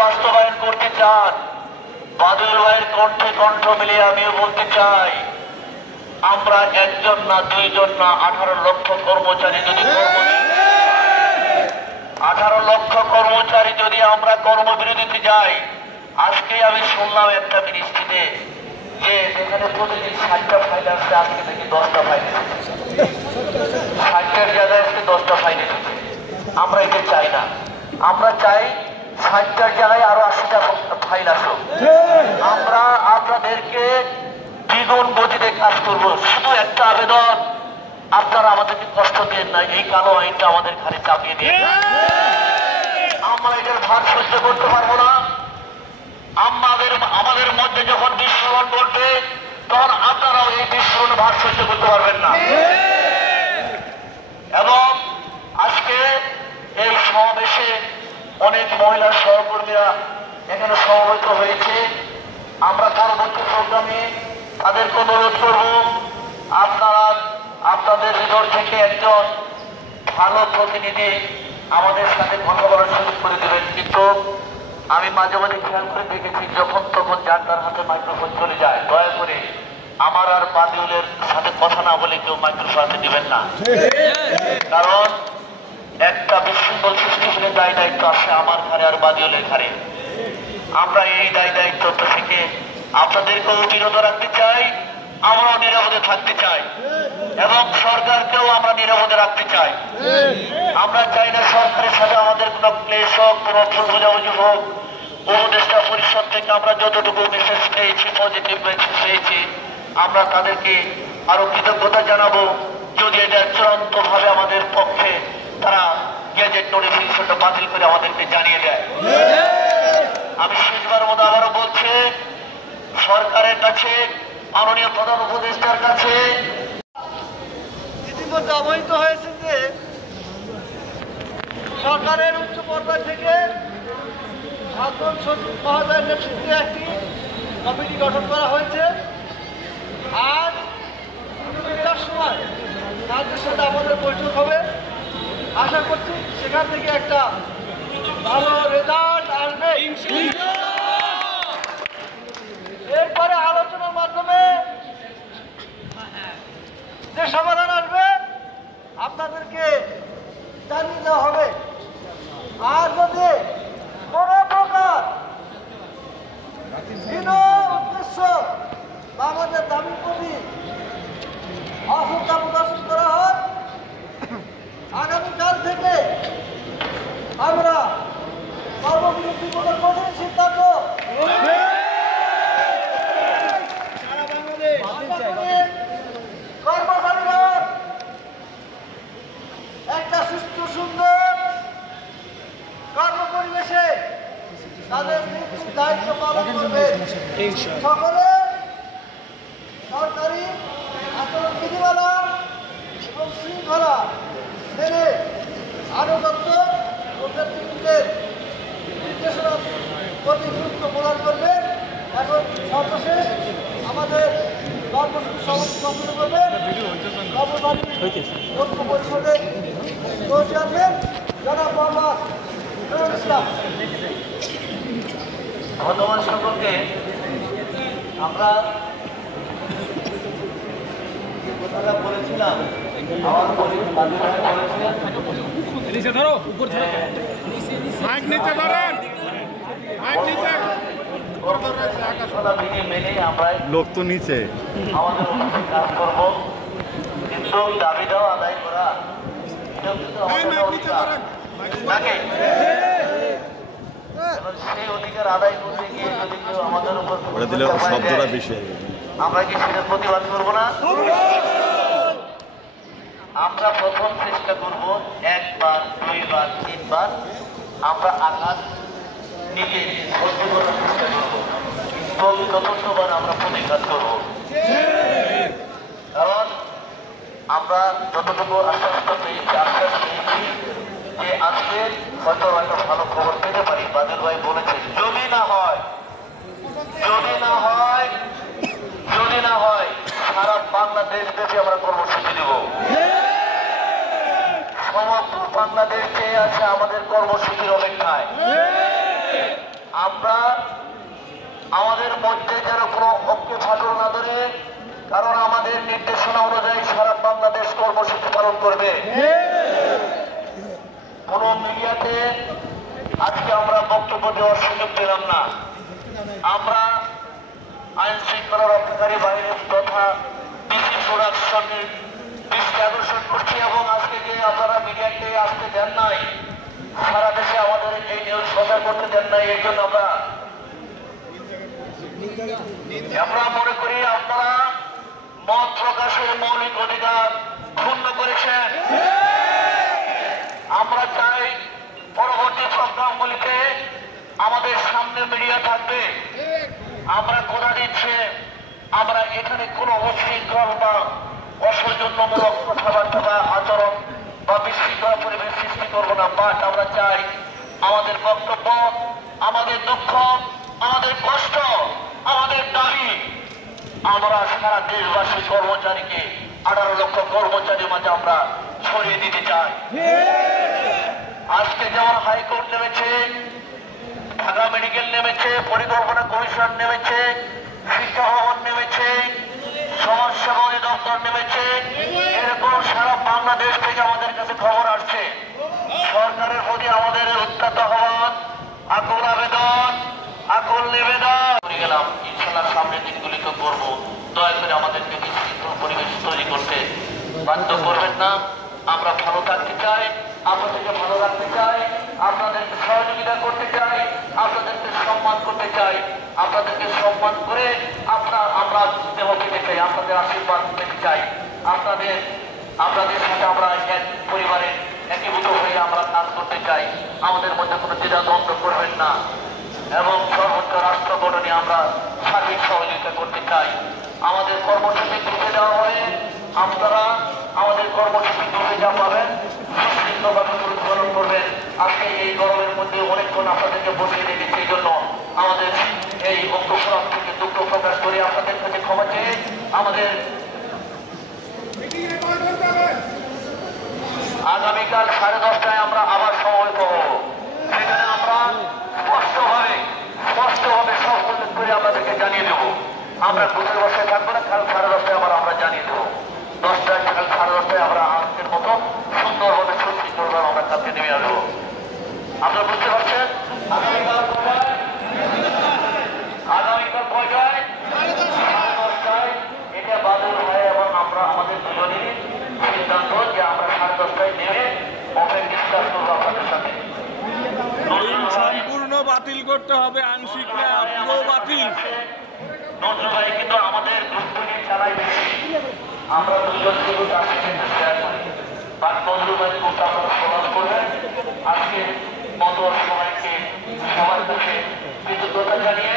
বাস্তবায়ন করতে চান, বাদল ভাইয়ের কণ্ঠে কণ্ঠ মিলিয়ে আমিও বলতে চাই, আমরা একজন না, দুইজন না, 18 লক্ষ কর্মচারী যদি 18 লক্ষ কর্মচারী যদি আমরা কর্মবিরতিতে যাই। আজকে আমি শুনলাম একটা মিনিস্ট্রিতে যে যেখানে প্রতিদিন 60টা ফাইল আসছে, আজকে দেখি 10টা ফাইল এসেছে। 60টার জায়গায় আজকে 10টা ফাইল এসেছে। আমরা এটা চাই না, আমরা চাই 60টার জায়গায় আরো 80টা ফাইল আসুক। আমরা আপনাদেরকে দ্বিগুণ গতিতে কাজ করব। শুধু একটা আবেদন, আপনারা আমাদেরকে কষ্ট দেন না, এই কালো আইনটা আমাদের ঘাড়ে চাপিয়ে দিয়ে আমরা এটার ভার সহ্য করতে পারবো না। আমাদের মধ্যে যখন বিস্ফোরণ ঘটবে, তখন আপনারাও এই বিস্ফোরণ ভার সহ্য করতে পারবেন না। এবং আজকে এই সমাবেশে অনেক মহিলা সহকর্মীরা এখানে সমবেত হয়েছে। আমরা পরবর্তী প্রোগ্রামে তাদেরকে অনুরোধ করব, আপনারা আপনাদের হৃদয় থেকে একজন ভালো প্রতিনিধি আমাদের সাথে কথা বলার সুযোগ করে দেবেন। কিন্তু আমি মাঝে মাঝে খেয়াল করে দেখেছি, যখন তখন যার তার হাতে মাইক্রোফোন চলে যায়। দয়া করে আমার আর বাদিউলের সাথে কথা না বলে কেউ মাইক্রোফোন হাতে দিবেন না, কারণ একটা বিশৃঙ্খল সৃষ্টি হলে দায় দায়িত্ব আসে আমার ঘাড়ে আর বাদিউলের ঘাড়ে। আমরা এই দায় দায়িত্ব থেকে আপনাদেরকেও বিরত রাখতে চাই, আমরাও নিরাপদে থাকতে চাই এবং সরকারকেও আমরা নিরাপদে রাখতে চাই। আমরা চাই না সরকারের সাথে আমাদের কোনো ক্লেশ হোক, কোনো ভুল বোঝাবুঝি হোক। উপদেষ্টা পরিষদ থেকে আমরা যতটুকু মেসেজ পেয়েছি, পজিটিভ মেসেজ পেয়েছি, আমরা তাদেরকে আরো কৃতজ্ঞতা জানাবো যদি এটা চূড়ান্ত ভাবে আমাদের পক্ষে তারা গেজেট নোটিফিকেশনটা বাতিল করে আমাদেরকে জানিয়ে দেয়। আমি শেষবার মতো আবারও বলছি, সরকারের কাছে, মাননীয় প্রধান উপদেষ্টার কাছে ইতিমধ্যে অবহিত হয়েছে যে সরকারের উচ্চ পর্যায় থেকে সাধারণ সচিব মহোদয়ের নেতৃত্বে একটি কমিটি গঠন করা হয়েছে। আজ 3টার সময় তাদের সাথে আমাদের বৈঠক হবে। আশা করছি সেখান থেকে একটা ভালো রেজাল্ট আসবে। এরপরে আলোচনার মাধ্যমে যে সমাধান আসবে আপনাদেরকে জানিয়ে দেওয়া হবে। আর যদি কোন প্রকার ভিন্ন উদ্দেশ্য বা আমাদের দাবির প্রতি অশ্রদ্ধা প্রদর্শন করা হয়, আগামীকাল থেকে আমরা কর্মবিরতিমূলক কঠিন সিদ্ধান্ত কর্মচারীরা একটা সুষ্ঠু সুন্দর কর্মপরিবেশে তাদের দায়িত্ব পালন করবে। সকলে সরকারি আচরণ বিধিমালা এবং শৃঙ্খলা মেনে আনুগত্য ও নেতৃত্বের নির্দেশনা প্রতি গুরুত্ব প্রদান করবেন। এখন সর্বশেষ আমাদের কর্মসূচি সমাপ্তি সম্পন্ন করবেন কর্মচারী ঐক্য পরিষদের চেয়ারম্যান জনাব মোহাম্মদ নুরুল ইসলাম। ধন্যবাদ সকলকে। আমরা যে কথাটা বলেছিলাম, আমার লোক তো নিচে আমাদের কাজ করবো, কিন্তু দাবি দেওয়া আদায় করা সেই অধিকার আদায় করতে গিয়ে যদি কেউ আমাদের উপর শব্দটা বেশি, আমরা কি সেটা প্রতিবাদ করবো না? আমরা প্রথম চেষ্টা করব, 1 বার 2 বার 3 বার আমরা আঘাত নিজে সহ্য করার চেষ্টা করবো, যতবার আমরা প্রতিঘাত করবো। কারণ আমরা যতটুকু আশ্বাস পেয়েছি যে আজকে হয়তো একটা ভালো খবর পেতে পারি। বাদল ভাই বলেছে যদি না হয় সারা বাংলাদেশ ব্যাপী আমরা কর্মসূচি দেব। সমগ্র বাংলাদেশ চেয়ে আছে আমাদের কর্মসূচির অপেক্ষায়। আমরা আমাদের মধ্যে যেন কোনো ঐক্য ফাটল না ধরে, কারণ আমাদের নির্দেশনা অনুযায়ী সারা বাংলাদেশ কর্মসূচি পালন করবে। কোন মিডিয়াতে আজকে আমরা বক্তব্য দেওয়ার সুযোগ পেলাম না। আমরা আইন শৃঙ্খলা রক্ষাকারী বাহিনী তথা ডিসি প্রোডাকশনের দৃষ্টি আকর্ষণ করছি, এবং আজকে যে আপনারা মিডিয়াকে আসতে দেন নাই, সারা দেশে আমাদের এই নিউজ প্রচার করতে দেন নাই, এই জন্য আমরা মনে করি আপনারা মত প্রকাশের মৌলিক অধিকার ক্ষুণ্ণ করেছেন। আমরা চাই পরবর্তী প্রোগ্রামগুলিতে আমাদের সামনে মিডিয়া থাকবে। আমরা কথা দিচ্ছে আমরা এখানে কোনো উশৃঙ্খল বা অসৌজন্যমূলক কথাবার্তা বা আচরণ বা বিশৃঙ্খলা পরিবেশ সৃষ্টি করবো না। বাট আমরা চাই আমাদের বক্তব্য, আমাদের দুঃখ, আমাদের কষ্ট, আমাদের দাবি আমরা সারা দেশবাসী কর্মচারীকে 18 লক্ষ কর্মচারীর মাঝে আমরা ছড়িয়ে দিতে চাই। আজকে যেমন হাইকোর্ট নেমেছে, ঢাকা মেডিকেল নেমেছে, পরিকল্পনা কমিশন নেমেছে, শিক্ষা ভবন নেমেছে, সমাজ সেবা অধিদপ্তর নেমেছে, এরকম সারা বাংলাদেশ থেকে আমাদের কাছে খবর আসছে। সরকারের প্রতি আমাদের উত্তপ্ত হওয়ার আকুল আবেদন, আকুল নিবেদন করে গেলাম। ইনশাল্লাহ সামনের দিনগুলিতে করবো। দয়া করে আমাদেরকে বিশৃঙ্খল পরিবেশ তৈরি করতে বাধ্য করবেন না। আমরা ভালো থাকতে চাই, আপনাদেরকে ভালো রাখতে চাই, আপনাদেরকে সহযোগিতা করতে চাই, আপনাদেরকে সম্মান করতে চাই, আপনাদেরকে সম্মান করে আমরা দেহ পেতে চাই, আপনাদের আশীর্বাদ পেতে চাই, আপনাদের সাথে আমরা এক পরিবারে একীভূত হয়ে আমরা কাজ করতে চাই। আমাদের মধ্যে কোনো দ্বিধাদ্বন্দ্ব করবেন না, এবং সর্বোচ্চ রাষ্ট্র গঠনে আমরা সার্বিক সহযোগিতা করতে চাই। আমাদের কর্মসূচি লিখে দেওয়া হলে আপনারা আমাদের কর্মসূচি লিখে যা পাবেন সুশৃঙ্খলভাবে পালন করবেন। আজকে এই গরমের মধ্যে অনেকক্ষণ আপনাদেরকে বসিয়ে রেখেছি, এই জন্য আমাদের এই ঐক্য ফোরাম থেকে দুঃখ প্রকাশ করে আপনাদের কাছে ক্ষমা চেয়ে আমাদের আগামীকাল 10:30টায় আমরা আবার সমবেত হব। সেখানে আমরা স্পষ্টভাবে সব উল্লেখ করে আপনাদেরকে জানিয়ে দেবো। আমরা বসে বসে থাকবো না, কাল 10:30টায় আমরা জানিয়ে দেবো। 10টায় সকাল 10:30টায় আমরা আজকের মতো সুন্দরভাবে সুশৃঙ্খলভাবে আমরা কাছে নেমে আসবো। আপনারা বুঝতে পারছেন? আগামীকাল কয়টায়? 10:30টায়। এটা বাদল হয় এবং আমরা আমাদের দুজনেরই সিদ্ধান্ত যে আমরা 10:30টায় নেমে ওপেন ডিসকাস করবো আপনাদের সাথে। সম্পূর্ণ বাতিল করতে হবে, আংশিক না পুরো বাতিল। নজরুল ভাই কিন্তু আমাদের গ্রুপটি চালাই বেশি, আমরা দুজন কিন্তু তার সাথে শেয়ার করি। বাট নজরুল ভাই গ্রুপটা আপনারা প্রকাশ করবেন। আজকে মতো সবাইকে সবার কাছে কৃতজ্ঞতা জানিয়ে